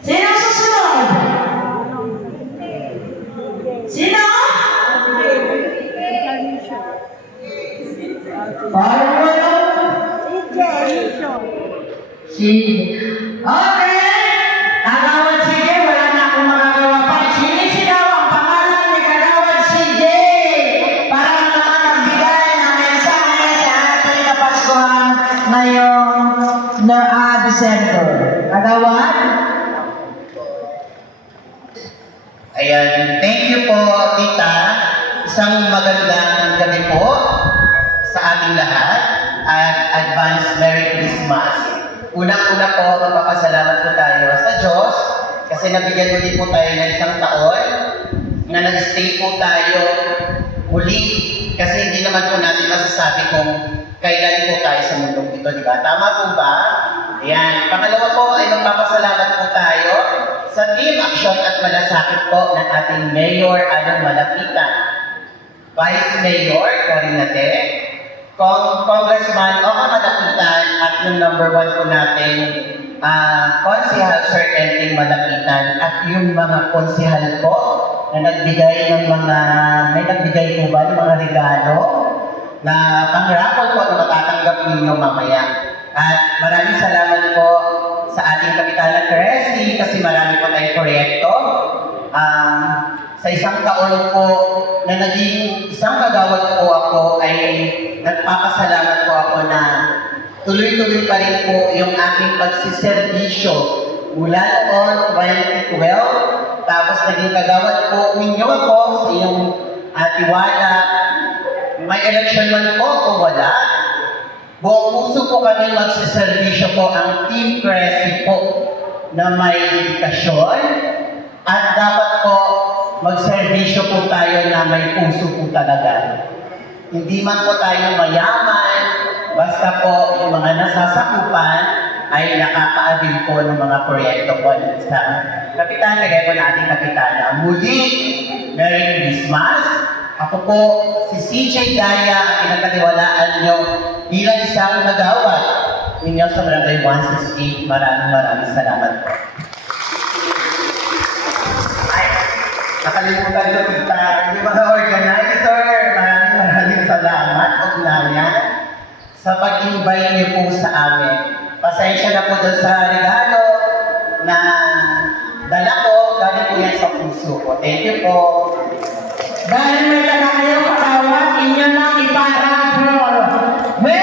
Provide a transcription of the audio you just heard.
Sino susunod? Sino? Parang wala. Si... Okay! Kagawad si Jay, wala na akong magagawa pa. Sinisigaw ang pangalan ni Kagawad si Jay para naman nagbigay ng mensahe sa ating Kapaskuhan ngayong December. Kagawad? Ayan, thank you po, Tita. Isang magandang gabi po sa ating lahat at advance Merry Christmas. Unang-una po, magpapasalamat po tayo sa Diyos kasi nabigyan ulit po tayo ng isang taon na nag-stay po tayo muli kasi hindi naman po natin masasabi kung kailan po tayo sa mundong ito, di ba? Tama po ba? Ayan. Pangalawa po ay magpapasalamat po tayo sa team action at malasakit po ng ating Mayor Adam Malapitan, Vice Mayor Corinne Nate, Congressman Oka Malapitan at yung number 1 po natin, Konsehal Sir Enting Malapitan at yung mga konsehal po na nagbigay ng mga, may nagbigay po ba ng mga regalo na pang-raffle po na matatanggap ninyo mamaya. At maraming salamat po sa ating Kapitana Cresci kasi marami po tayong proyekto. Sa isang taon po na naging isang kagawad po ako ay nagpapasalamat po ako na tuloy-tuloy pa rin po yung aking pagsiservisyo mula noon 2012 tapos naging kagawad po ninyo ako sa iyong tiwala. May election man po o wala, buong puso po kami magsiservisyo po ang Team Cresci po na may dedikasyon at dapat po magservisyo po tayo na may puso po talaga. Hindi man po tayo mayaman, basta po yung mga nasasakupan ay nakakaabil po ng mga proyekto po sa Kapitana, kaya po na ating Kapitana. Muli, Merry Christmas! Ako po, si CJ Daya, ang pinagkatiwalaan nyo bilang isang nagawad ninyo sa Barangay 168. Maraming salamat po. Ay, nakalimutan ko kita. Yung mga organizer, maraming salamat, Ugnayan, sa pag-invite niyo po sa amin. Pasensya na po doon sa regalo na dala ko, galing po yan sa puso ko. Thank you po. Dahil may dala kayo katawad, inyo lang iparapol. May